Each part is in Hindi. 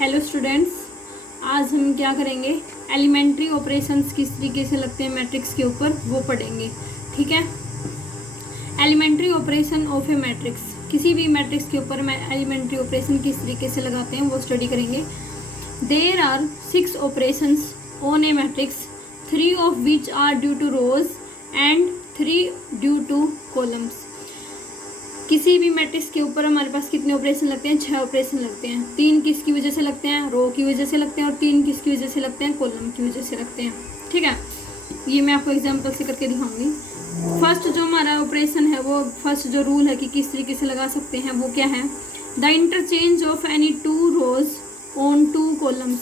हेलो स्टूडेंट्स, आज हम क्या करेंगे, एलिमेंट्री ऑपरेशंस किस तरीके से लगते हैं मैट्रिक्स के ऊपर वो पढ़ेंगे। ठीक है। Elementary operation of a matrix, किसी भी मैट्रिक्स के ऊपर एलिमेंट्री ऑपरेशन किस तरीके से लगाते हैं वो स्टडी करेंगे। There are 6 operations on a matrix, 3 of which are due to rows and 3 due to columns. किसी भी मैट्रिक्स के ऊपर हमारे पास कितने ऑपरेशन लगते हैं? 6 ऑपरेशन लगते हैं। 3 किसकी वजह से लगते हैं? रो की वजह से लगते हैं। और 3 किसकी वजह से लगते हैं? कॉलम की वजह से लगते हैं। ठीक है, ये मैं आपको एग्जांपल से करके दिखाऊंगी। फर्स्ट जो हमारा ऑपरेशन है, वो फर्स्ट जो रूल है कि किस तरीके से लगा सकते हैं वो क्या है? The interchange of any 2 rows on 2 columns.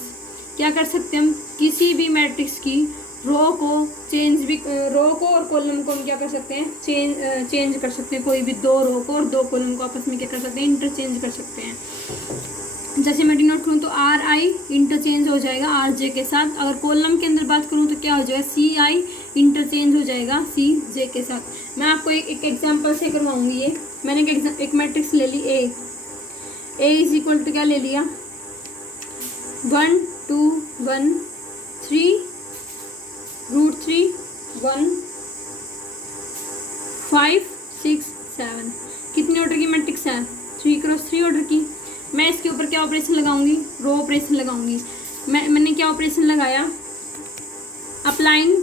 क्या कर सकते हैं हम? किसी भी मैट्रिक्स की रो को और कॉलम को हम क्या कर सकते हैं? चेंज कर सकते हैं। कोई भी 2 रो को और 2 कॉलम को आपस में क्या कर सकते हैं? इंटरचेंज कर सकते हैं। जैसे मैं डिनोट करूँ तो आर आई इंटरचेंज हो जाएगा आर जे के साथ। अगर कॉलम के अंदर बात करूँ तो क्या हो जाएगा? सी आई इंटरचेंज हो जाएगा सी जे के साथ। मैं आपको एक एग्जाम्पल से करवाऊंगी। ये मैंने एक मैट्रिक्स ले ली, ए इज इक्वल टू क्या ले लिया? 1 2 1 3 √3 1 5 6 7। कितने ऑर्डर की मैट्रिक्स है? 3 क्रॉस 3 ऑर्डर की। मैं इसके ऊपर क्या ऑपरेशन लगाऊंगी? रो ऑपरेशन लगाऊंगी। मैंने क्या ऑपरेशन लगाया? अप्लाइंग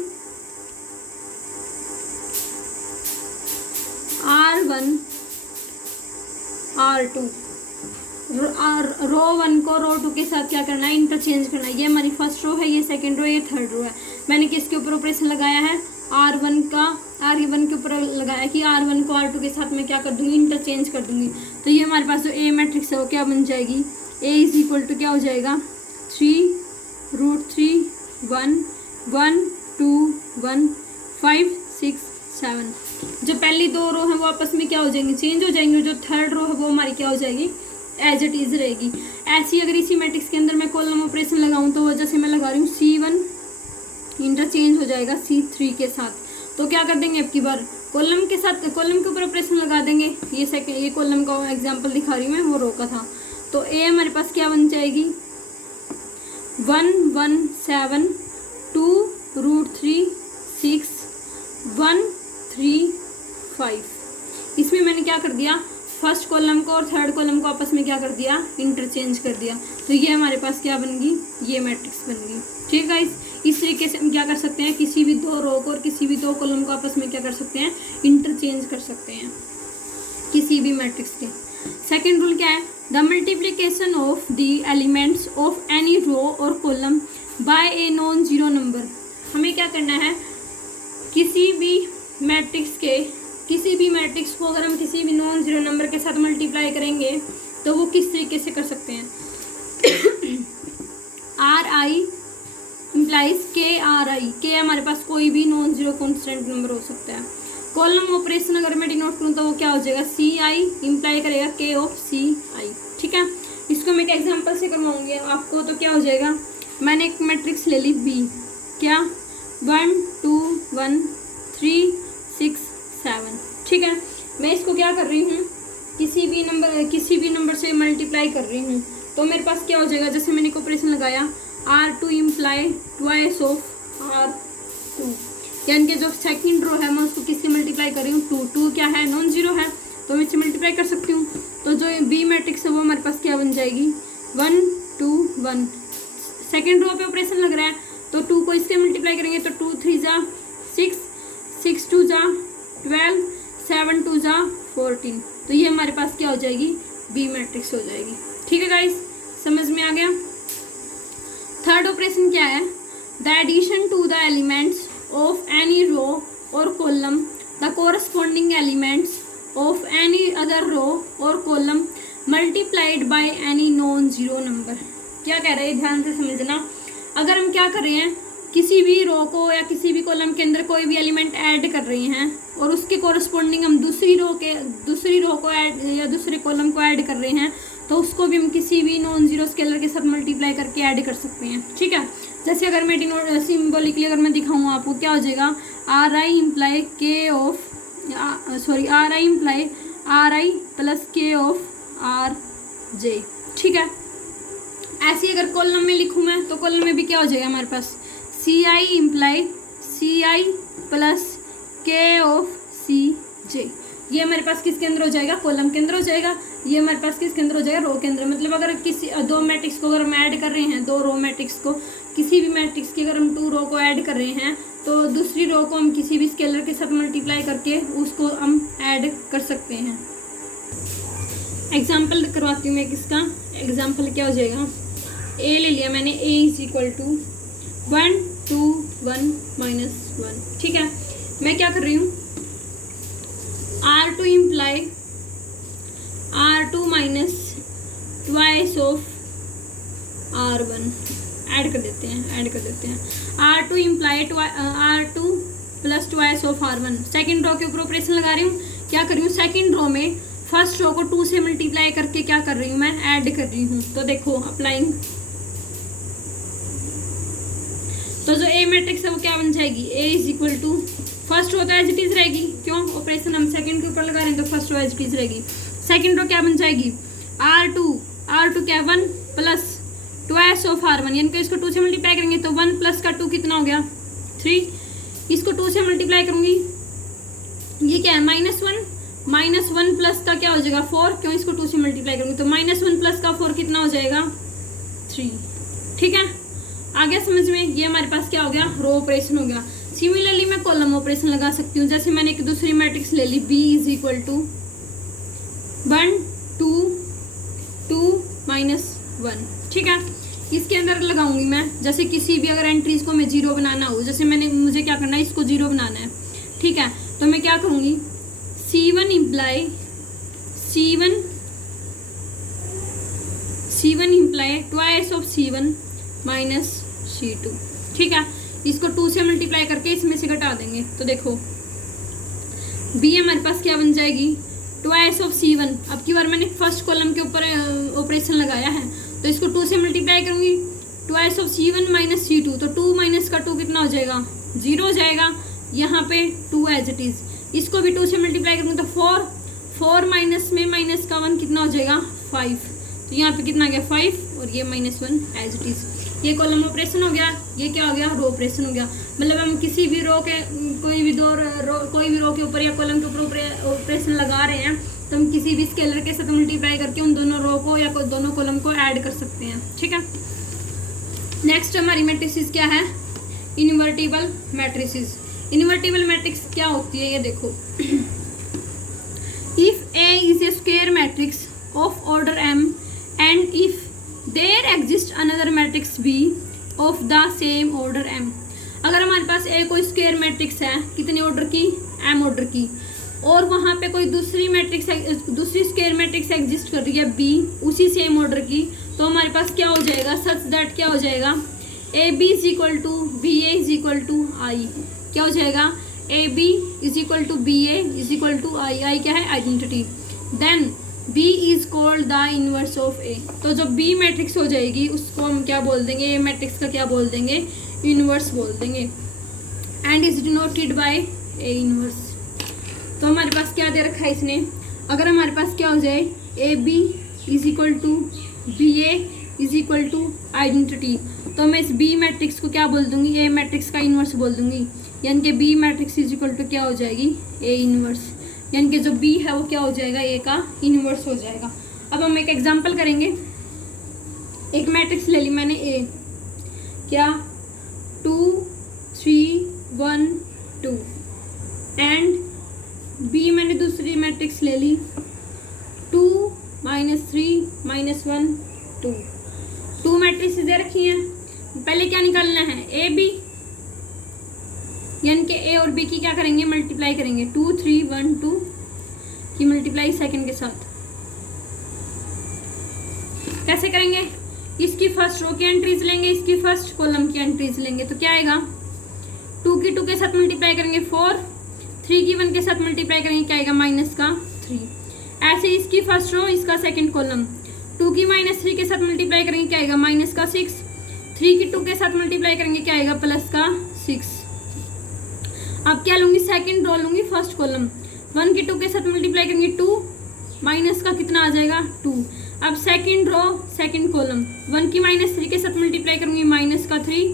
R1 R2, रो 1 को रो 2 के साथ क्या करना है? इंटरचेंज करना है। ये हमारी फर्स्ट रो है, ये सेकंड रो, ये थर्ड रो है। मैंने किसके ऊपर ऑपरेशन लगाया है? R1 के ऊपर लगाया कि R1 को R2 के साथ मैं क्या कर दूंगी? इंटरचेंज कर दूंगी। तो ये हमारे पास जो ए मैट्रिक्स है वो क्या बन जाएगी? ए इज इक्वल टू क्या हो जाएगा? 3 √3 1 1 2 1 5 6 7। जो पहली 2 रो है वो आपस में क्या हो जाएंगी? चेंज हो जाएंगी। जो थर्ड रो है वो हमारी क्या हो जाएगी? एज इट इज रहेगी। ऐसी अगर इसी मैट्रिक्स के अंदर मैं कॉलम ऑपरेशन लगाऊं तो जैसे मैं लगा रही हूँ C1 इंटरचेंज हो जाएगा C3 के साथ। तो क्या कर देंगे अब की बार? कॉलम के साथ कॉलम के ऊपर ऑपरेशन लगा देंगे। ये कॉलम का एग्जांपल दिखा रही हूँ मैं, वो रो का था। तो ए हमारे पास क्या बन जाएगी? 1 1 7 2 √3 6 1 3 5। इसमें मैंने क्या कर दिया? फर्स्ट कॉलम को और थर्ड कॉलम को आपस में क्या कर दिया? इंटरचेंज कर दिया। तो ये हमारे पास क्या बन गई? ये मैट्रिक्स बन गई। ठीक है गाइस, इस तरीके से हम क्या कर सकते हैं? किसी भी 2 रो को और किसी भी 2 कॉलम को आपस में क्या कर सकते हैं? इंटरचेंज कर सकते हैं किसी भी मैट्रिक्स के। सेकेंड रूल क्या है? The multiplication of the elements of any row और column by a non zero number. हमें क्या करना है? किसी भी मैट्रिक्स को अगर हम किसी भी नॉन जीरो नंबर के साथ मल्टीप्लाई करेंगे तो वो किस तरीके से कर सकते हैं? आर आई इम्प्लाइज के आर आई। के हमारे पास कोई भी नॉन जीरो कॉन्स्टेंट नंबर हो सकता है। कॉलम ऑपरेशन अगर मैं डिनोट करूँ तो वो क्या हो जाएगा? सी आई इम्प्लाई करेगा के ऑफ सी आई। ठीक है, इसको मैं एक एग्जाम्पल से करवाऊंगी आपको। तो क्या हो जाएगा? मैंने एक मैट्रिक्स ले ली बी, क्या 1 2 1 3 6 7। ठीक है, मैं इसको क्या कर रही हूँ? किसी भी नंबर से मल्टीप्लाई कर रही हूँ। तो मेरे पास क्या हो जाएगा? जैसे मैंने एक ऑपरेशन लगाया R2 imply twice of R2, यानी कि जो सेकंड रो है मैं उसको किससे मल्टीप्लाई कर रही हूँ? 2 क्या है? नॉन जीरो है, तो मैं इससे मल्टीप्लाई कर सकती हूँ। तो जो बी मैट्रिक्स है वो हमारे पास क्या बन जाएगी? 1 2 1। सेकेंड रो पे ऑपरेशन लग रहा है तो 2 को इससे मल्टीप्लाई करेंगे तो 2 3 जा 6 6 2 जा 12 7 2 जा 14। तो ये हमारे पास क्या हो जाएगी? बी मैट्रिक्स हो जाएगी। ठीक है गाइस, समझ में आ गया? थर्ड ऑपरेशन क्या है? The addition to the elements of any row और column the corresponding elements of any other row और column multiplied by any non zero number. क्या कह रहे हैं? ध्यान से समझना। अगर हम क्या कर रहे हैं? किसी भी रो को या किसी भी कॉलम के अंदर कोई भी एलिमेंट ऐड कर रहे हैं और उसके कोरस्पॉन्डिंग हम दूसरी रो को ऐड या दूसरे कॉलम को ऐड कर रहे हैं, तो उसको भी हम किसी भी नॉन जीरो स्केलर के साथ मल्टीप्लाई करके ऐड कर सकते हैं। ठीक है, जैसे अगर मैं सिम्बॉलिकली अगर मैं दिखाऊँ आपको, क्या हो जाएगा? Are I imply are I plus के ऑफ आर जे। ठीक है, ऐसी कॉलम में लिखूँ मैं तो कॉलम में भी क्या हो जाएगा हमारे पास सी आई इम्प्लाई सी आई प्लस के ऑफ सी जे। ये हमारे पास किसके अंदर हो जाएगा, कॉलम के अंदर हो जाएगा। ये हमारे पास किसके अंदर हो जाएगा, रो के अंदर। मतलब अगर किसी दो मैट्रिक्स को अगर हम ऐड कर रहे हैं, दो रो मैट्रिक्स को, किसी भी मैट्रिक्स की अगर हम 2 रो को ऐड कर रहे हैं तो दूसरी रो को हम किसी भी स्केलर के साथ मल्टीप्लाई करके उसको हम ऐड कर सकते हैं। एग्जाम्पल करवाती हूँ मैं किसका। एग्जाम्पल क्या हो जाएगा, ए ले लिया मैंने, ए इज इक्वल टू 1 2 1 -1। ठीक है, मैं क्या कर रही हूँ, R2 imply R2 minus twice of R1 add कर देते हैं। R2 imply R2 plus twice of R1। Second row के ऊपर ऑपरेशन लगा रही हूँ। क्या कर रही हूँ, सेकेंड रो में फर्स्ट रो को 2 से मल्टीप्लाई करके क्या कर रही हूँ, मैं ऐड कर रही हूँ। तो देखो अप्लाइंग, तो जो ए मैट्रिक्स है वो क्या बन जाएगी, A is equal to first row तो एज इट इज रहेगी, क्यों ऑपरेशन हम सेकंड के ऊपर लगा रहे हैं तो first row as it is रहेगी। सेकंड रो क्या बन जाएगी, R2 क्या 1 प्लस ट्वाइस ऑफ R1, यानी कि इसको 2 से मल्टीप्लाई करेंगे तो 1 प्लस का 2 कितना हो गया 3। इसको 2 से मल्टीप्लाई करूंगी, ये क्या है -1 प्लस का क्या हो जाएगा 4, क्यों इसको 2 से मल्टीप्लाई करूंगी तो -1 प्लस का 4 कितना हो जाएगा 3। ठीक है, आ गया समझ में। ये हमारे पास क्या हो गया, रो ऑपरेशन हो गया। सिमिलरली मैं कॉलम ऑपरेशन लगा सकती हूँ। जैसे मैंने एक दूसरी मैट्रिक्स ले ली, B इज इक्वल टू 1 2 2 -1। ठीक है, इसके अंदर लगाऊंगी मैं, जैसे किसी भी अगर एंट्रीज को मैं 0 बनाना हो, जैसे मुझे क्या करना है, इसको 0 बनाना है। ठीक है, तो मैं क्या करूँगी, C1 imply twice of C1 minus C2। ठीक है, इसको 2 से मल्टीप्लाई करके इसमें से घटा देंगे तो देखो B हमारे पास क्या बन जाएगी, ट्वाइस ऑफ C1। अब की बार मैंने फर्स्ट कॉलम के ऊपर ऑपरेशन लगाया है तो इसको 2 से मल्टीप्लाई करूंगी, twice of C1 minus C2, तो 2 माइनस का 2 कितना हो जाएगा 0 हो जाएगा। यहाँ पे 2 एज इट इज, इसको भी 2 से मल्टीप्लाई करूँगी तो 4 माइनस में माइनस का 1 कितना हो जाएगा 5, तो यहाँ पे कितना आ गया 5 और ये -1 एज इट इज। ये कॉलम ऑपरेशन हो गया, ये क्या हो गया, रो ऑपरेशन हो गया। मतलब हम किसी भी रो के कोई भी रो के ऊपर या कॉलम के ऊपर ऑपरेशन लगा रहे हैं तो हम किसी भी स्केलर के साथ मल्टीप्लाई करके उन दोनों रो को या दोनों कॉलम को ऐड कर सकते हैं। ठीक है, नेक्स्ट हमारी मैट्रिसेस क्या है, इन्वर्टिबल मैट्रिसेस। इन्वर्टिबल मैट्रिक्स क्या होती है, ये देखो, if A is a square matrix of order M and if there exist another matrix B of the same order M। अगर हमारे पास A कोई स्क्वायर मैट्रिक्स है, कितने ऑर्डर की, M ऑर्डर की, और वहाँ पे कोई दूसरी स्क्वायर मैट्रिक्स एग्जिस्ट कर रही है B उसी सेम ऑर्डर की, तो हमारे पास क्या हो जाएगा, सच दैट क्या हो जाएगा, AB is equal to BA is equal to I। क्या हो जाएगा, AB is equal to BA is equal to I क्या है, identity. Then B is called the inverse of A। तो जब B मैट्रिक्स हो जाएगी उसको हम क्या बोल देंगे, A मैट्रिक्स का क्या बोल देंगे, इनवर्स बोल देंगे। And is denoted by A inverse. तो हमारे पास क्या दे रखा है इसने, अगर हमारे पास क्या हो जाए, AB is equal to BA is equal to identity, तो मैं इस B मैट्रिक्स को क्या बोल दूंगी, A मैट्रिक्स का इनवर्स बोल दूंगी, यानी कि B matrix is equal to क्या हो जाएगी, A इनवर्स, यानी कि जो B है वो क्या हो जाएगा, A का इनवर्स हो जाएगा। अब हम एक एग्जांपल करेंगे। एक मैट्रिक्स ले ली मैंने A, क्या 2 3 1 2, एंड B मैंने दूसरी मैट्रिक्स ले ली 2 -3 -1 2। 2 मैट्रिक्स दे रखी हैं, पहले क्या निकालना है, AB, यानी कि A और B की क्या करेंगे, मल्टीप्लाई करेंगे, 2 3 1 2 की मल्टीप्लाई सेकंड के साथ। कैसे करेंगे, इसकी फर्स्ट रो की एंट्रीज लेंगे, इसकी फर्स्ट कॉलम की एंट्रीज लेंगे, तो क्या आएगा, 2 की 2 के साथ मल्टीप्लाई करेंगे 4, 3 की 1 के साथ मल्टीप्लाई करेंगे, क्या आएगा -3। ऐसे इसकी फर्स्ट रो, इसका सेकंड कॉलम, 2 की -3 के साथ मल्टीप्लाई करेंगे, क्या आएगा -6, 3 की 2 के साथ मल्टीप्लाई करेंगे, क्या आएगा +6। अब क्या लूंगी, सेकंड रो लूंगी, फर्स्ट कॉलम, 1 की 2 के साथ मल्टीप्लाई करेंगे 2, माइनस का कितना आ जाएगा 2। अब सेकंड रो सेकंड कॉलम, 1 की -3 के साथ मल्टीप्लाई करूंगी माइनस का 3,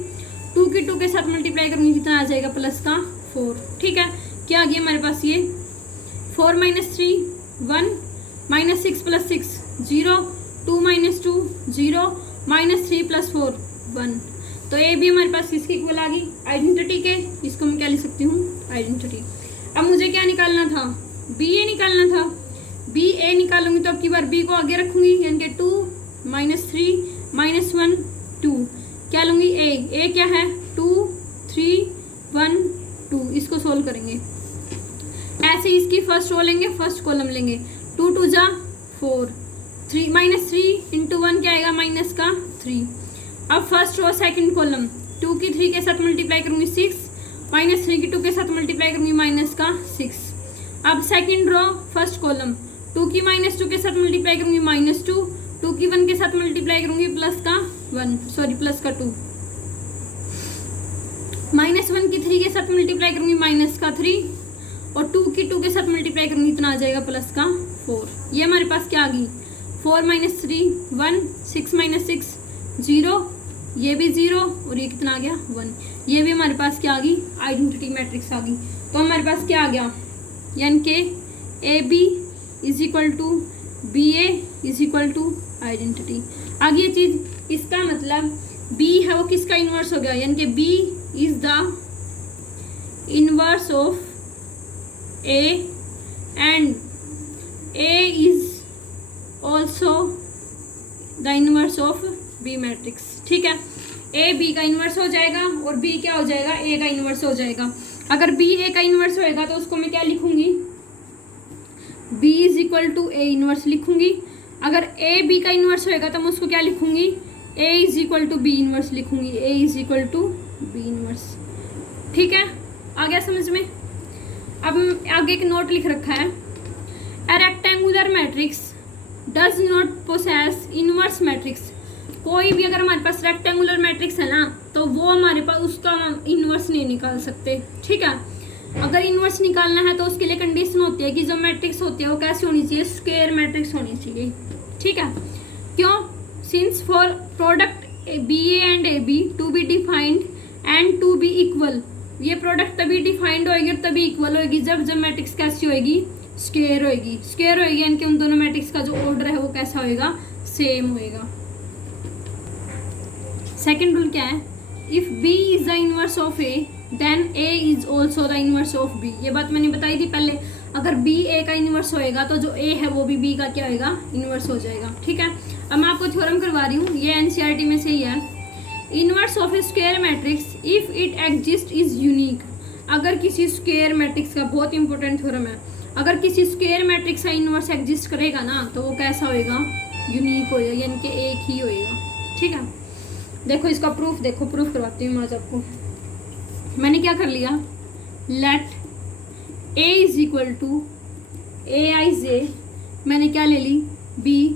2 की 2 के साथ मल्टीप्लाई करूंगी कितना आ जाएगा प्लस का 4। ठीक है, क्या आ गया हमारे पास ये 4 - 3 1, -6 + 6 0, 2 - 2 0, -3 + 4 1। तो ए भी हमारे पास किसकी इक्वल आ गई, आइडेंटिटी के। इसको मैं क्या लिख सकती हूँ, आइडेंटिटी। अब मुझे क्या निकालना था, बी ए निकालना था। बी ए निकालूंगी तो अब की बार बी को आगे रखूंगी, यानी कि 2 - 3 -1 2। क्या लूंगी, ए क्या है 2 3 1 2। इसको सोल्व करेंगे ऐसे, इसकी फर्स्ट रो लेंगे, फर्स्ट कॉलम लेंगे, 2 2 जा 4, 3 -3 × 1 क्या आएगा माइनस का 3। अब फर्स्ट रो सेकंड कॉलम, 2 की 3 के साथ मल्टीप्लाई करूंगी 6, -3 की 2 के साथ मल्टीप्लाई करूंगी माइनस का 6। अब सेकंड रो फर्स्ट कॉलम, 2 की -2 के साथ मल्टीप्लाई करूंगी -2, 2 की 1 के साथ मल्टीप्लाई करूंगी प्लस का 1, सॉरी प्लस का 2, -1 की 3 के साथ मल्टीप्लाई करूंगी माइनस का 3, और 2 की 2 के साथ मल्टीप्लाई करूंगी इतना आ जाएगा प्लस का 4। ये हमारे पास क्या आ गई, 4 - 3 1, 6 - 6 0, ये भी 0, और ये कितना आ गया 1। ये भी हमारे पास क्या आ गई, आइडेंटिटी मैट्रिक्स आ गई। तो हमारे पास क्या आ गया, यानी कि A B is equal to B A is equal to identity. आगे ये चीज़, इसका मतलब बी है वो किसका इन्वर्स हो गया, यानी कि B is the inverse of A and A is also the inverse of B matrix. ठीक है, ए बी का इन्वर्स हो जाएगा और बी क्या हो जाएगा, ए का इन्वर्स हो जाएगा। अगर बी ए का इन्वर्स होएगा तो उसको मैं क्या लिखूंगी, B is equal to A inverse लिखूंगी। अगर ए बी का इन्वर्स होएगा तो मैं उसको क्या लिखूंगी, A is equal to B inverse लिखूंगी, A is equal to B inverse. ठीक है, आ गया समझ में। अब आगे एक नोट लिख रखा है, a rectangular matrix does not possess inverse matrix. कोई भी अगर हमारे पास रेक्टेंगुलर मैट्रिक्स है ना, तो वो हमारे पास उसका इन्वर्स नहीं निकाल सकते। ठीक है, अगर इन्वर्स निकालना है तो उसके लिए कंडीशन होती है कि जो मैट्रिक्स होती है वो कैसी होनी चाहिए, स्क्वायर मैट्रिक्स होनी चाहिए। ठीक है, क्यों, since for product B A and A B to be defined and to be equal, ये प्रोडक्ट तभी डिफाइंड होएगी और तभी इक्वल होएगी जब मैट्रिक्स कैसी होएगी, स्क्वायर होएगी। स्क्वायर होएगी यानी कि उन दोनों मैट्रिक्स का जो ऑर्डर है वो कैसा होएगा, सेम होएगा। सेकेंड रूल क्या है, if B is the inverse of A then A is also the inverse of B. ये बात मैंने बताई थी पहले, अगर बी ए का इनवर्स होएगा तो जो ए है वो भी बी का क्या होएगा, इनवर्स हो जाएगा। ठीक है, अब मैं आपको थ्योरम करवा रही हूँ, ये एनसीईआरटी में से ही है। Inverse of A square matrix if it exist is unique. अगर किसी स्क्वायर मैट्रिक्स का, बहुत इंपॉर्टेंट थ्योरम है, अगर किसी स्क्वायर मैट्रिक्स का इनवर्स एग्जिस्ट करेगा ना तो वो कैसा होएगा, यूनिक होएगा, यानी कि एक ही होएगा। ठीक है, देखो इसका प्रूफ, देखो प्रूफ करवाती हूँ मैं आज आपको। मैंने क्या कर लिया, let A is equal to A I J, मैंने क्या ले ली, बी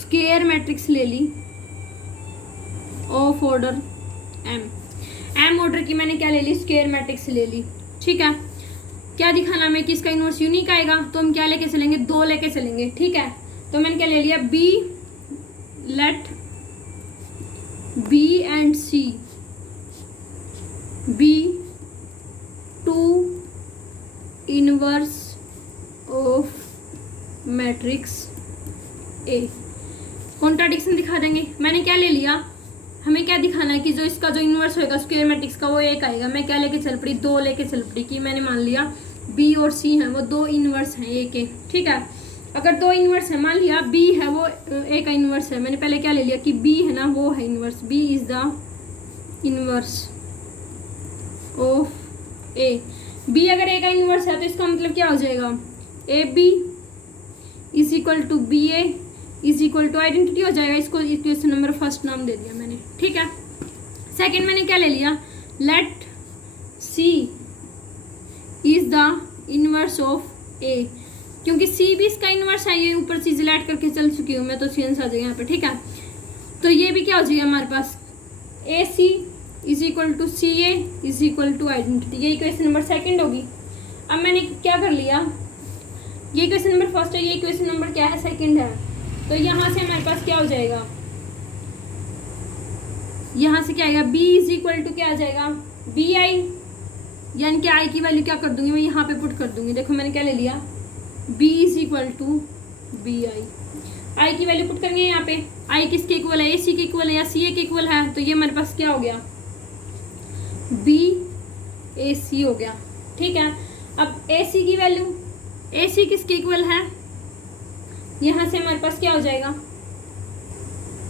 स्क्वायर मैट्रिक्स ले ली ऑफ ऑर्डर एम ऑर्डर की मैंने क्या ले ली, स्क्वायर मैट्रिक्स ले ली। ठीक है, क्या दिखाना हमें कि इसका इनवर्स यूनिक आएगा, तो हम क्या लेके चलेंगे, 2 लेके चलेंगे। ठीक है, तो मैंने क्या ले लिया, B let B and C be 2 inverse of matrix A. Contradiction दिखा देंगे। मैंने क्या ले लिया, हमें क्या दिखाना है कि जो इसका जो इनवर्स होएगा स्क्वायर मैट्रिक्स का वो एक आएगा। मैं क्या लेके चल पड़ी, 2 लेके चल पड़ी कि मैंने मान लिया बी और सी हैं वो 2 इनवर्स हैं ए के। ठीक है, अगर 2 इनवर्स है, मान लिया बी है वो ए का इनवर्स है, मैंने पहले क्या ले लिया कि बी है ना वो है inverse, B is the inverse of A. B अगर ए का इनवर्स है तो इसका मतलब क्या हो जाएगा, A B is equal to B A is equal to identity हो जाएगा। इसको इक्वेशन नंबर फर्स्ट नाम दे दिया मैंने। ठीक है, सेकंड मैंने क्या ले लिया, let C is the inverse of A, क्योंकि सी भी इसका इनवर्स है, ये ऊपर चीज ऐड करके चल चुकी हूँ मैं, तो सी आंसर आ जाएगा यहाँ पे। ठीक है, तो ये भी क्या हो जाएगा हमारे पास, A C is equal to C A is equal to identity. ये इक्वेशन नंबर सेकंड होगी। अब मैंने क्या कर लिया, ये इक्वेशन नंबर फर्स्ट है, ये इक्वेशन नंबर क्या है, सेकंड है। तो यहाँ से हमारे पास क्या हो जाएगा, यहाँ से क्या आएगा, b इज इक्वल टू क्या आ जाएगा, बी आई, यानी कि आई की वैल्यू क्या कर दूंगी मैं यहाँ पे पुट कर दूंगी। देखो मैंने क्या ले लिया, b is equal to B I की वैल्यू पुट करेंगे यहाँ पे। आई किसके इक्वल है, ए सी के इक्वल है या सी ए के इक्वल है, तो ये हमारे पास क्या हो गया, बी ए सी हो गया। ठीक है, अब ए सी की वैल्यू, ए सी किसके इक्वल है, यहाँ से हमारे पास क्या हो जाएगा,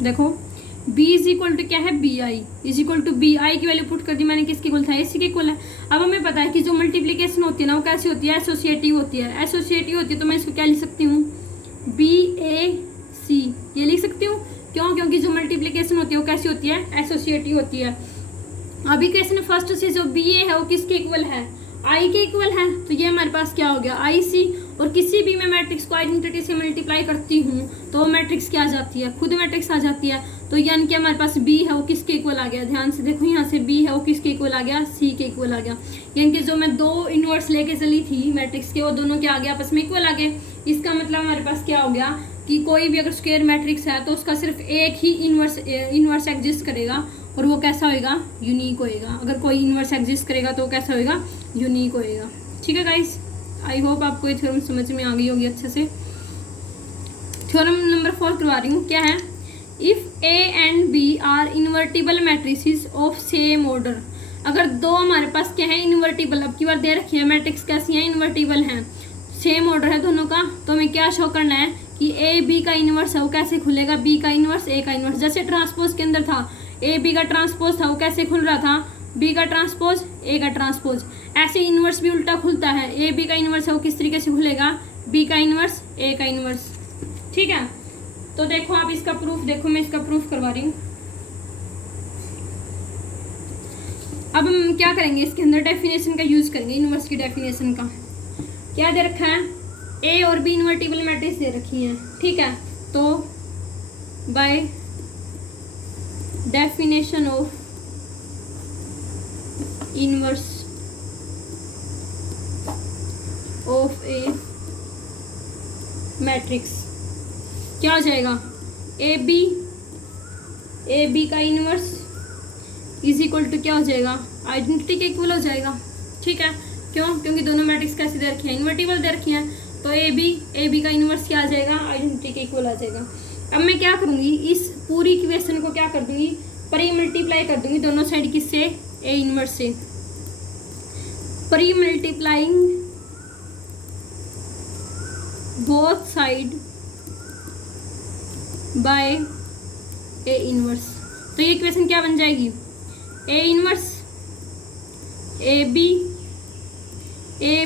देखो b इज इक्वल टू क्या है, B I is equal to B I की वैल्यू पुट कर दी मैंने, किसके इक्वल था, ए सी के इक्वल है। अब हमें पता है कि जो मल्टीप्लिकेशन होती है ना वो कैसी होती है, एसोसिएटिव होती है। एसोसिएटिव होती है तो मैं इसको क्या लिख सकती हूँ, बी ए सी, ये लिख सकती हूँ। क्यों, क्योंकि जो मल्टीप्लिकेशन होती है वो कैसी होती है, एसोसिएटिव होती है। अभी क्वेश्चन फर्स्ट से जो बी ए है वो किसके इक्वल है, आई के इक्वल है, तो ये हमारे पास क्या हो गया, आई सी। और किसी भी मैं मैट्रिक्स को आइडेंटिटी से मल्टीप्लाई करती हूँ तो वो मैट्रिक्स क्या आ जाती है, खुद मैट्रिक्स आ जाती है। तो यानी कि हमारे पास बी है वो किसके इक्वल आ गया, ध्यान से देखो यहाँ से बी है वो किसके इक्वल आ गया, सी के इक्वल आ गया। यानी कि जो मैं दो इनवर्स लेके चली थी मैट्रिक्स के, वो दोनों के आगे आपस में इक्वल आ गए। इसका मतलब हमारे पास क्या हो गया कि कोई भी अगर स्क्वायर मैट्रिक्स है तो उसका सिर्फ एक ही इनवर्स एग्जिस्ट करेगा, और वो कैसा होएगा, यूनिक होएगा। अगर कोई इनवर्स एग्जिस्ट करेगा तो वो कैसा होएगा, यूनिक होएगा। ठीक है गाइस, आई होप आपको ये थ्योरम समझ में आ गई होगी अच्छे से। थ्योरम नंबर 4 करवा रही हूँ, क्या है, if A and B are invertible matrices of same order. अगर दो हमारे पास क्या है, इन्वर्टिबल, अब की बार दे रखी है मैट्रिक्स कैसी है, इन्वर्टिबल हैं, सेम ऑर्डर है दोनों का, तो हमें क्या शो करना है कि ए बी का इनवर्स है वो कैसे खुलेगा, बी का इनवर्स ए का इनवर्स। जैसे ट्रांसपोज के अंदर था, ए बी का ट्रांसपोज था वो कैसे खुल रहा था, बी का ट्रांसपोज ए का ट्रांसपोज। ऐसे इनवर्स भी उल्टा खुलता है, ए बी का इनवर्स है वो किस तरीके से खुलेगा, बी का इनवर्स ए का इनवर्स। ठीक है, तो देखो आप इसका प्रूफ देखो, मैं इसका प्रूफ करवा रही हूँ। अब हम क्या करेंगे, इसके अंदर डेफिनेशन का यूज करेंगे, इनवर्स की डेफिनेशन का। क्या दे रखा है, ए और बी इन्वर्टिबल मैट्रिक्स दे रखी है। ठीक है, तो by definition of inverse of a matrix क्या हो जाएगा, ए बी का इनवर्स इज इक्वल टू क्या हो जाएगा, आइडेंटिटी के इक्वल हो जाएगा। ठीक है, क्यों, क्योंकि दोनों मैट्रिक्स कैसे दे रखी है, इन्वर्टिबल दे रखी है, तो ए बी का इनवर्स क्या आ जाएगा, आइडेंटिटी के इक्वल आ जाएगा। अब मैं क्या करूँगी, इस पूरी इक्वेशन को क्या कर दूंगी, परी मल्टीप्लाई कर दूंगी दोनों साइड किससे, ए इनवर्स से। Pre multiplying both side by A inverse, तो ये इक्वेशन क्या बन जाएगी, ए इनवर्स ए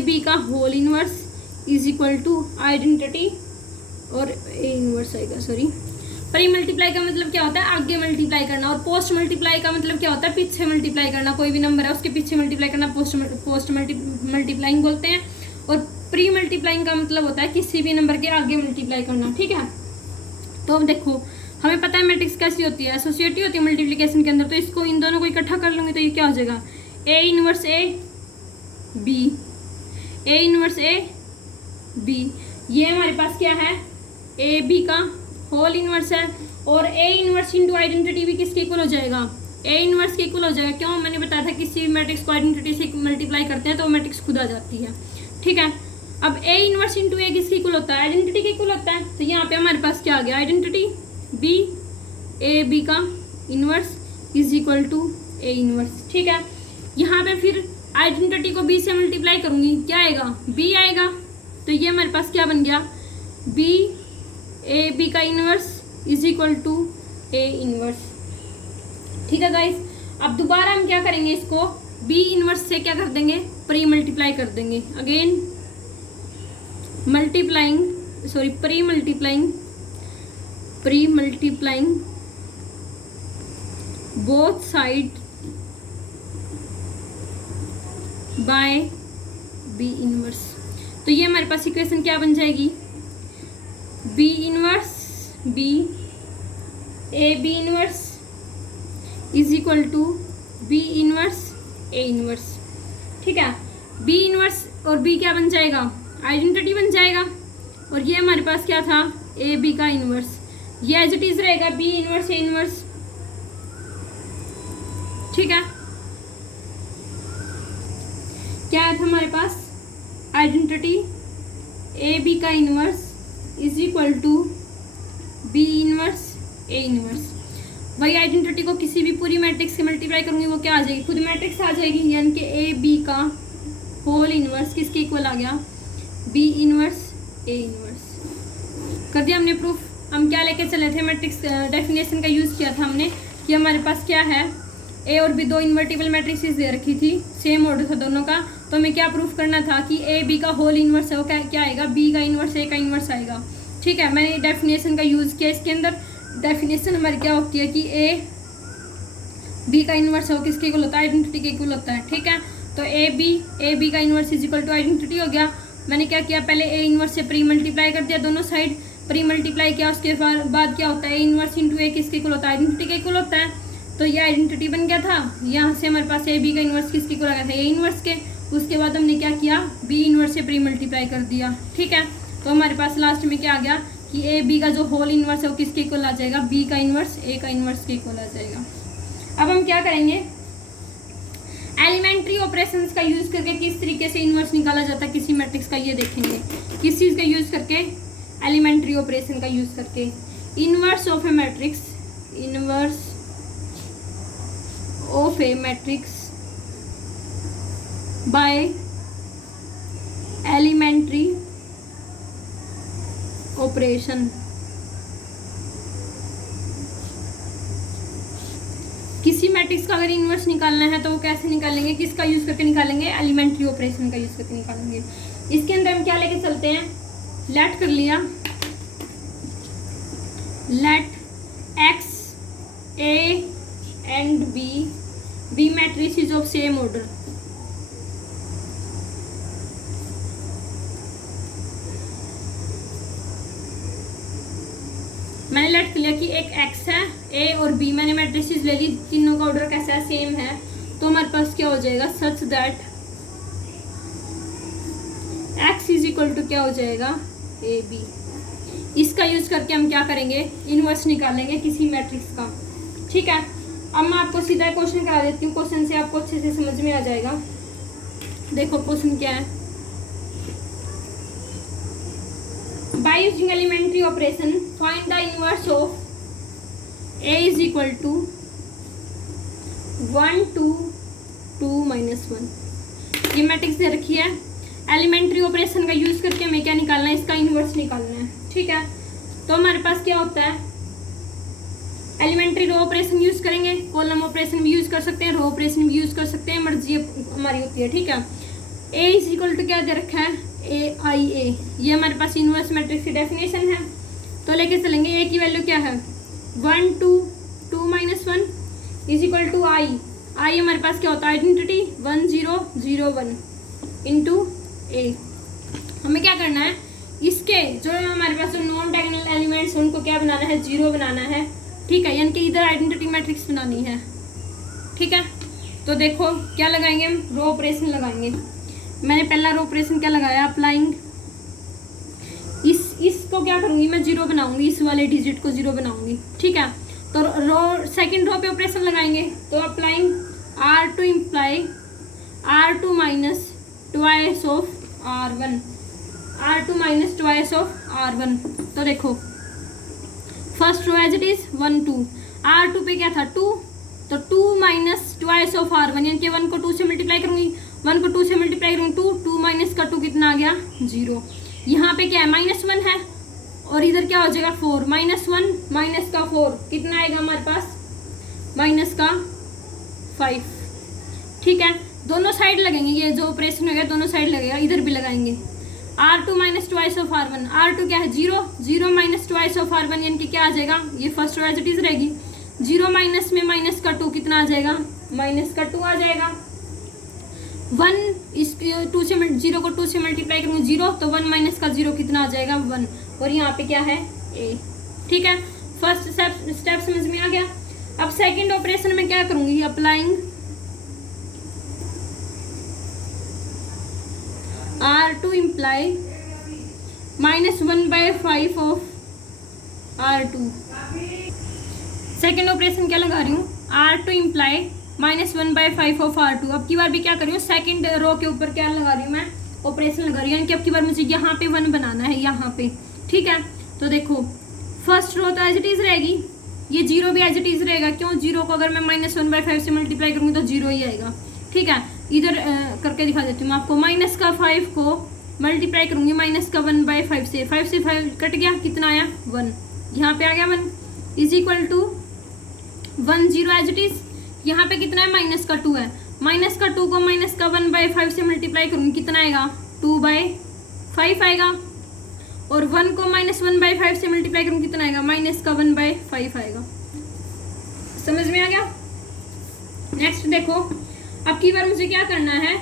बी का whole inverse is equal to identity और ए इनवर्स आएगा, सॉरी। परी मल्टीप्लाई का मतलब क्या होता है, आगे मल्टीप्लाई करना, और पोस्ट मल्टीप्लाई का मतलब क्या होता है, पीछे मल्टीप्लाई करना। कोई भी नंबर है उसके पीछे मल्टीप्लाई करना पोस्ट मल्टीप्लाइंग बोलते हैं, और प्री मल्टीप्लाइंग का मतलब होता है किसी भी नंबर के आगे मल्टीप्लाई करना। ठीक है, तो अब देखो हमें पता है मैट्रिक्स कैसी होती है, एसोसिएटिव होती है मल्टीप्लिकेशन के अंदर, तो इसको इन दोनों को इकट्ठा कर लूँगी तो ये क्या हो जाएगा, A inverse A B, A inverse A B. ये हमारे पास क्या है, ए बी का होल इनवर्स है, और ए इनवर्स इंटू आइडेंटिटी भी किसके इक्वल हो जाएगा, ए इनवर्स के इक्वल हो जाएगा। क्यों, मैंने बताया था किसी मैट्रिक्स को आइडेंटिटी से मल्टीप्लाई करते हैं तो मैट्रिक्स खुद आ जाती है। ठीक है, अब ए इनवर्स इंटू ए किसके इक्वल होता है, आइडेंटिटी के इक्वल होता है। तो यहाँ पे हमारे पास क्या आ गया, आइडेंटिटी बी, ए बी का inverse is equal to A inverse. ठीक है, यहाँ पे फिर आइडेंटिटी को बी से मल्टीप्लाई करूँगी, क्या आएगा, बी आएगा। तो ये हमारे पास क्या बन गया, बी ए बी का inverse is equal to A inverse. ठीक है गाइस, अब दोबारा हम क्या करेंगे, इसको बी इनवर्स से क्या कर देंगे, प्री मल्टीप्लाई कर देंगे। Again pre multiplying both side by B inverse. तो ये हमारे पास इक्वेशन क्या बन जाएगी, B inverse B A B inverse is equal to B inverse A inverse. ठीक है, बी इनवर्स और बी क्या बन जाएगा, आइडेंटिटी बन जाएगा, और ये हमारे पास क्या था, ए बी का इनवर्स। ये एज इट इज रहेगा बी इनवर्स ए इनवर्स, ठीक है। क्या है था हमारे पास आइडेंटिटी ए बी का inverse is equal to B inverse A inverse. वही आइडेंटिटी को किसी भी पूरी मैट्रिक्स से मल्टीप्लाई करूंगी वो क्या आ जाएगी, खुद मैट्रिक्स आ जाएगी, यानी कि ए बी का होल इनवर्स किसके इक्वल आ गया, बी इनवर्स ए इनवर्स। कर दिया हमने प्रूफ। हम क्या लेके चले थे, मैट्रिक्स डेफिनेशन का यूज़ किया था हमने कि हमारे पास क्या है, ए और बी दो इन्वर्टिबल मैट्रिक्सेस दे रखी थी, सेम ऑर्डर था दोनों का, तो हमें क्या प्रूफ करना था कि ए बी का होल इनवर्स है वो क्या आएगा, बी का इनवर्स ए का इनवर्स आएगा, ठीक है। मैंने डेफिनेशन का यूज़ किया। इसके अंदर डेफिनेशन हमारी क्या होती है कि ए बी का इनवर्स है वो किसके इक्वल होता है, आइडेंटिटी के इक्वल होता है, ठीक है। तो ए बी का inverse is equal to identity हो गया। मैंने क्या किया, पहले ए इनवर्स से प्री मल्टीप्लाई कर दिया, दोनों साइड प्री मल्टीप्लाई किया, उसके बाद क्या होता है, ए इनवर्स इंटू ए किसके इक्वल होता है, आइडेंटिटी के इक्वल होता है। तो ये आइडेंटिटी बन गया था। यहाँ से हमारे पास ए बी का इनवर्स किसके इक्वल आ गया था, ए इनवर्स के। उसके बाद हमने क्या किया, बी इनवर्स से प्री मल्टीप्लाई कर दिया, ठीक है। तो हमारे पास लास्ट में क्या आ गया कि ए बी का जो होल इनवर्स है वो किसके इक्वल आ जाएगा, बी का इनवर्स ए का इनवर्स के इक्वल आ जाएगा। अब हम क्या करेंगे, एलिमेंट्री ऑपरेशंस का यूज करके किस तरीके से इनवर्स निकाला जाता है किसी मैट्रिक्स का, ये देखेंगे। किस चीज़ का यूज करके, एलिमेंट्री ऑपरेशन का यूज करके। Inverse of a matrix, inverse of a matrix by elementary operation. किसी मैट्रिक्स का अगर इनवर्स निकालना है तो वो कैसे निकालेंगे, किसका यूज करके निकालेंगे, एलिमेंट्री ऑपरेशन का यूज करके निकालेंगे। इसके अंदर हम क्या लेके चलते हैं, लेट कर लिया, let X A and B matrices of same order. मैंने लेट कर लिया कि एक x है, a और b, मैंने मैट्रिसेस ले ली, तीनों का ऑर्डर कैसा है, सेम है। तो हमारे पास क्या हो जाएगा, such that x is equal to क्या हो जाएगा, ए बी। इसका यूज करके हम क्या करेंगे, इनवर्स निकालेंगे किसी मैट्रिक्स का, ठीक है। अब मैं आपको सीधा क्वेश्चन करा देती हूँ, क्वेश्चन से आपको अच्छे से समझ में आ जाएगा। देखो क्वेश्चन क्या है, by using elementary operation find the inverse of a is equal to 1 2 2 minus 1। ये मैट्रिक्स दे रखी है, एलिमेंट्री ऑपरेशन का यूज करके हमें क्या निकालना है, इसका इनवर्स निकालना है, ठीक है। तो हमारे पास क्या होता है, एलिमेंट्री रो ऑपरेशन यूज करेंगे, कॉलम ऑपरेशन भी यूज कर सकते हैं, रो ऑपरेशन भी यूज कर सकते हैं, मर्जी हमारी होती है, ठीक है। ए इज इक्वल टू क्या दे रखा है, ए आई ए, ये हमारे पास इनवर्स मैट्रिक्स की डेफिनेशन है। तो लेके चलेंगे, ए की वैल्यू क्या है, 1 2 2 माइनस 1 इज इक्वल टू आई हमारे पास क्या होता है, आइडेंटिटी 1 0 0 1 इंटू ए। हमें क्या करना है, इसके जो हमारे पास जो नॉन डायगोनल एलिमेंट्स उनको क्या बनाना है, 0 बनाना है, ठीक है, यानी कि इधर आइडेंटिटी मैट्रिक्स बनानी है, ठीक है। तो देखो क्या लगाएंगे हम, रो ऑपरेशन लगाएंगे। मैंने पहला रो ऑपरेशन क्या लगाया, अप्लाइंग, इसको क्या करूंगी मैं, 0 बनाऊंगी, इस वाले डिजिट को 0 बनाऊंगी, ठीक है। तो रो सेकंड रो पे ऑपरेशन लगाएंगे, तो applying R2 imply R2 minus twice of R1, R2 minus twice of R1। तो देखो first row as it is 1 2, R2 पे क्या था 2, तो 2 माइनस ट्वाइस ऑफ R1, यानी कि 1 को 2 से मल्टीप्लाई करूंगी, 1 को 2 से मल्टीप्लाई करूंगी 2, 2 माइनस का 2 कितना आ गया, 0। यहाँ पे क्या है, -1 है, और इधर क्या हो जाएगा 4, -1 माइनस का 4 कितना आएगा हमारे पास, माइनस का 5, ठीक है। दोनों साइड लगेंगे, ये जो ऑपरेशन हो गया दोनों साइड लगेगा, इधर भी लगाएंगे। R2 minus twice of R1, R2 क्या है 0, 0 माइनस ट्वाइस ऑफ R1, यानी कि क्या आ जाएगा, ये first row as it is रहेगी, 0 माइनस में माइनस का 2 कितना आ जाएगा, माइनस का 2 आ जाएगा। 1 इस 2 से 0 को 2 से मल्टीप्लाई करूँगी 0, तो 1 माइनस का 0 कितना आ जाएगा 1, और यहाँ पे क्या है a, ठीक है। फर्स्ट स्टेप समझ में आ गया। अब सेकंड ऑपरेशन में क्या करूँगी, applying R2 imply -1/5 of R2, second operation क्या लगा रही हूँ, R2 इम्प्लाई -1/5 ऑफ R2। अब की बार भी क्या कर रही हूँ, सेकेंड रो के ऊपर क्या लगा रही हूँ मैं, ऑपरेशन लगा रही हूँ, यानी कि अब की बार मुझे यहाँ पे 1 बनाना है यहाँ पे। ठीक है, तो देखो फर्स्ट रो तो एज इट इज रहेगी, ये 0 भी एज इट इज रहेगा। क्यों, 0 को अगर मैं -1/5 से मल्टीप्लाई करूँगी तो 0 ही आएगा। ठीक है, इधर करके दिखा देती हूँ मैं आपको। -5 को मल्टीप्लाई करूँगी -1/5 से, 5 से 5 कट गया, कितना आया 1, यहाँ पे आ गया 1 is equal to 1 0 as it is. यहाँ पे कितना है, -2 है, -2 को -1/5 से मल्टीप्लाई करूँगी, कितना आएगा 2/5 आएगा। और 1 को -1/5 से मल्टीप्लाई करूँ, कितना आएगा -1/5 आएगा। समझ में आ गया। नेक्स्ट देखो, अब की बार मुझे क्या करना है,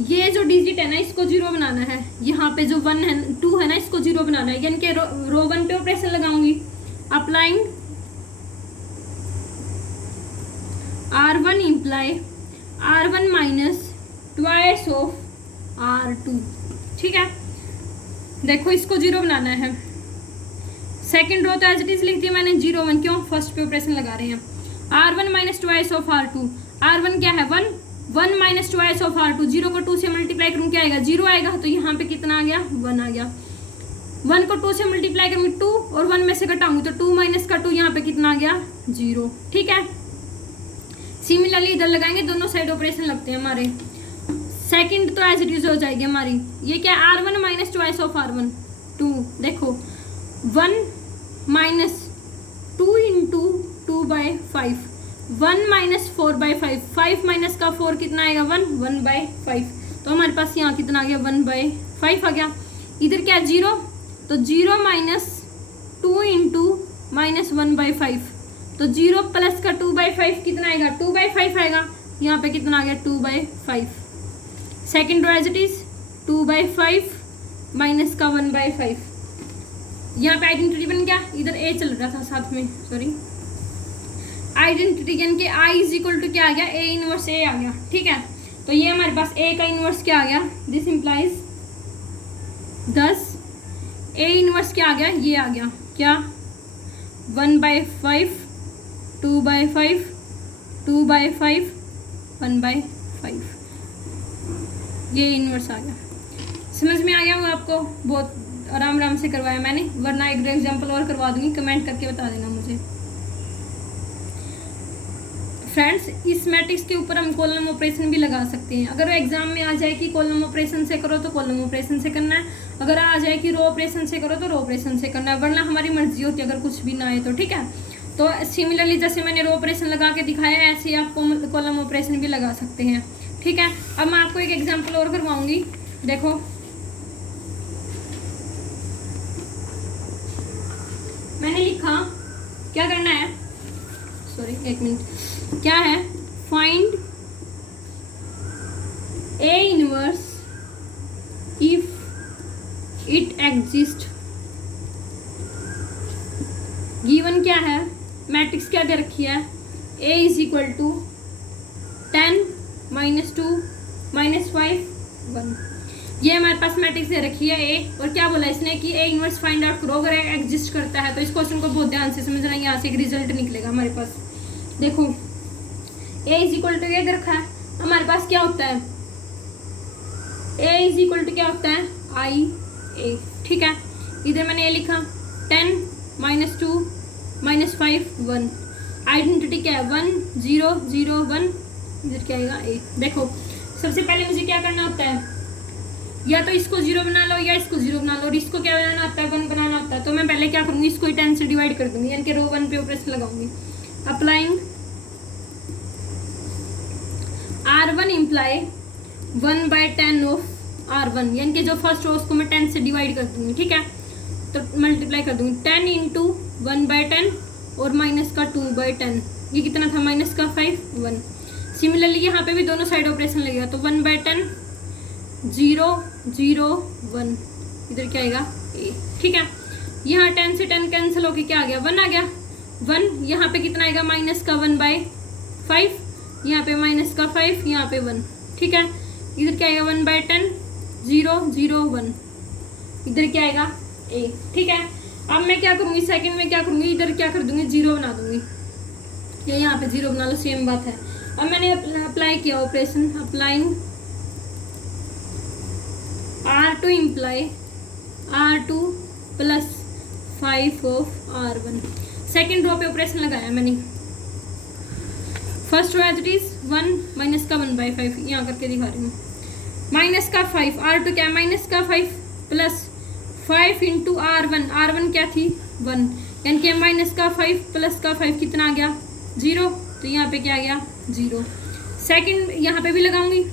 ये जो डिजिट है ना इसको 0 बनाना है। यहाँ पे जो 1 है 2 है ना, इसको 0 बनाना है, यानी कि रो 1 पे ऑपरेशन लगाऊंगी। Applying R1 imply R1 minus twice of R2। ठीक है, देखो इसको 0 बनाना है। सेकेंड रो तो एज इट इज लिख दिया मैंने 0 1, क्यों, फर्स्ट पे ऑपरेशन लगा रहे हैं। R1 minus twice of R2, R1 क्या है 1, 1 माइनस ट्वाइस ऑफ R2, 0 को 2 से मल्टीप्लाई करूँ क्या आएगा 0 आएगा, तो यहाँ पे कितना आ गया 1 आ गया। 1 को 2 से मल्टीप्लाई करूँगी 2 और 1 में से घटाऊंगी तो 2 माइनस का 2, यहाँ पे कितना आ गया 0। ठीक है, सिमिलरली इधर लगाएंगे, दोनों साइड ऑपरेशन लगते हैं हमारे। सेकंड तो एज इट इज हो जाएगी हमारी, ये क्या R1 minus twice of R1 2। देखो 1 माइनस 2 इंटू 2/5, 1 माइनस 4/5, 5 माइनस का 4 कितना आएगा 1/5। तो हमारे पास यहाँ कितना आ गया 1/5 आ गया। इधर क्या 0, तो 0 माइनस 2 इंटू -1/5, तो 0 प्लस का 2/5 कितना आएगा 2/5 आएगा। यहाँ पे कितना आ गया 2/5। Second row as it is 2/5 minus का 1/5। यहाँ पे आइडेंटिटी बन गया, इधर ए चल रहा था साथ में, सॉरी। आइडेंटिटी यानी कि आई इज इक्वल टू क्या आ गया, ए इनवर्स ए आ गया। ठीक है, तो ये हमारे पास ए का इनवर्स क्या आ गया, दिस इम्प्लाइज 10, ए इनवर्स क्या आ गया, ये आ गया क्या 1/5, 2/5, 2/5, 1/5, ये इनवर्स आ गया। समझ में आ गया वो आपको, बहुत आराम आराम से करवाया मैंने, वरना एक एग्जांपल और करवा दूंगी, कमेंट करके बता देना मुझे। फ्रेंड्स, इस मैट्रिक्स के ऊपर हम कॉलम ऑपरेशन भी लगा सकते हैं। अगर एग्जाम में आ जाए कि कॉलम ऑपरेशन से करो तो कॉलम ऑपरेशन से करना है, अगर आ जाए कि रो ऑपरेशन से करो तो रो ऑपरेशन से करना है, वरना हमारी मर्जी होती है अगर कुछ भी ना आए तो। ठीक है, तो सिमिलरली जैसे मैंने रो ऑपरेशन लगा के दिखाया है, ऐसे आप कॉलम ऑपरेशन भी लगा सकते हैं। ठीक है, अब मैं आपको एक एग्जाम्पल और करवाऊंगी। देखो मैंने लिखा, क्या करना है, सॉरी एक मिनट, क्या है, find A inverse if it exist. Given क्या है, मैट्रिक्स क्या दे रखी है, ए इज इक्वल टू 10 -2 -5 1। ये हमारे पास मैट्रिक्स दे रखी है ए, और क्या बोला इसने कि ए इनवर्स फाइंड आउट करो अगर एग्जिस्ट करता है। तो इस क्वेश्चन को बहुत ध्यान से समझना, यहाँ से एक रिजल्ट निकलेगा हमारे पास। देखो ए इज इक्वल टू ये दे रखा है, हमारे पास क्या होता है, ए इज इक्वल टू क्या होता है आई ए। ठीक है, इधर मैंने ए लिखा 10 -2 -5 1। आइडेंटिटी क्या है 1 0 0 1, इधर क्या आएगा ए। देखो सबसे पहले मुझे क्या करना होता है, या तो इसको 0 बना लो या इसको 0 बना लो, और इसको क्या बनाना होता है 1 बनाना होता है। तो मैं पहले क्या करूँगी, इसको 10 से डिवाइड कर दूंगी, यानी कि रो 1 पे ऑपरेशन लगाऊंगी। Applying R1 imply 1/10 of R1, यानी कि जो फर्स्ट रो उसको मैं 10 से डिवाइड कर दूंगी। ठीक है, तो मल्टीप्लाई कर दूंगी 10 इंटू 1/10 और माइनस का 2/10, ये कितना था -5 1। सिमिलरली यहाँ पे भी दोनों साइड ऑपरेशन लगेगा, तो 1/10 0 0 1, इधर क्या आएगा ए। ठीक है, यहाँ 10 से 10 कैंसिल होके क्या आ गया 1 आ गया 1। यहाँ पे कितना आएगा -1/5, यहाँ पे -5, यहाँ पे 1। ठीक है, इधर क्या आएगा 1/10 0 0 1, इधर क्या आएगा ए। ठीक है, अब मैं क्या करूँगी, सेकंड में क्या करूँगी, इधर क्या कर दूंगी 0 बना दूंगी। या यहाँ पे 0 बना लो, सेम बात है। अब मैंने अप्लाई किया operation, applying R2 imply R2 plus 5 of R1। Second row पे ऑपरेशन लगाया मैंने। First row as it is 1 minus का 1/5, यहाँ करके दिखा रही हूँ। माइनस का 5, R2 क्या है माइनस का 5 प्लस 5 इंटू R1 क्या थी 1, यानी कि माइनस का 5 प्लस का 5 कितना आ गया 0, तो यहाँ पे क्या आ गया 0। सेकंड यहाँ पे भी लगाऊंगी,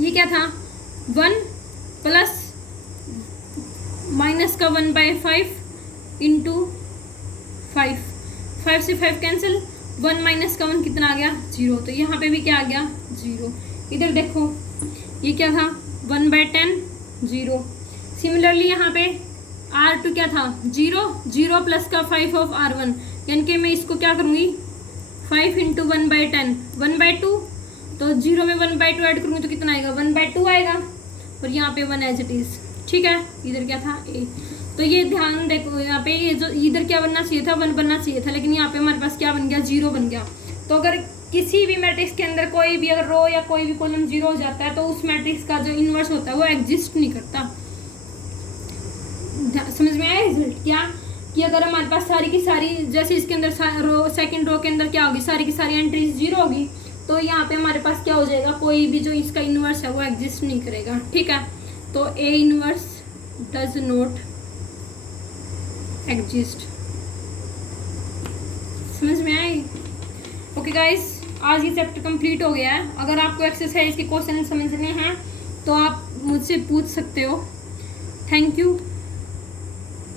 ये क्या था 1 प्लस माइनस का 1/5 इंटू 5 से 5 कैंसिल, 1 माइनस का 1 कितना आ गया 0, तो यहाँ पे भी क्या आ गया 0। इधर देखो ये क्या था 1/10 0। सिमिलरली यहाँ पे R2 क्या था 0 प्लस का 5 ऑफ R1, यानी कि मैं इसको क्या करूँगी 5 इंटू 1/10 1/2, तो 0 में 1/2 ऐड करूँगी तो कितना आएगा 1/2 आएगा, और यहाँ पे 1 एज इट इज़। ठीक है, इधर क्या था A। तो ये ध्यान देखो यहाँ पे, ये जो इधर क्या बनना चाहिए था 1 बनना चाहिए था, लेकिन यहाँ पे हमारे पास क्या बन गया 0 बन गया। तो अगर किसी भी मैट्रिक्स के अंदर कोई भी अगर रो या कोई भी कॉलम 0 हो जाता है तो उस मैट्रिक्स का जो इन्वर्स होता है वो एग्जिस्ट नहीं करता। समझ में आया रिजल्ट क्या, कि अगर हमारे पास सारी की सारी, जैसे इसके अंदर रो सेकंड रो के अंदर क्या होगी सारी की सारी एंट्रीज 0 होगी, तो यहाँ पे हमारे पास क्या हो जाएगा कोई भी जो इसका इन्वर्स है वो एग्जिस्ट नहीं करेगा। ठीक है, तो A inverse does not exist. समझ में आए? ओके गाइस, आज ये चैप्टर कंप्लीट हो गया है। अगर आपको एक्सरसाइज के क्वेश्चन समझने हैं तो आप मुझसे पूछ सकते हो। Thank you.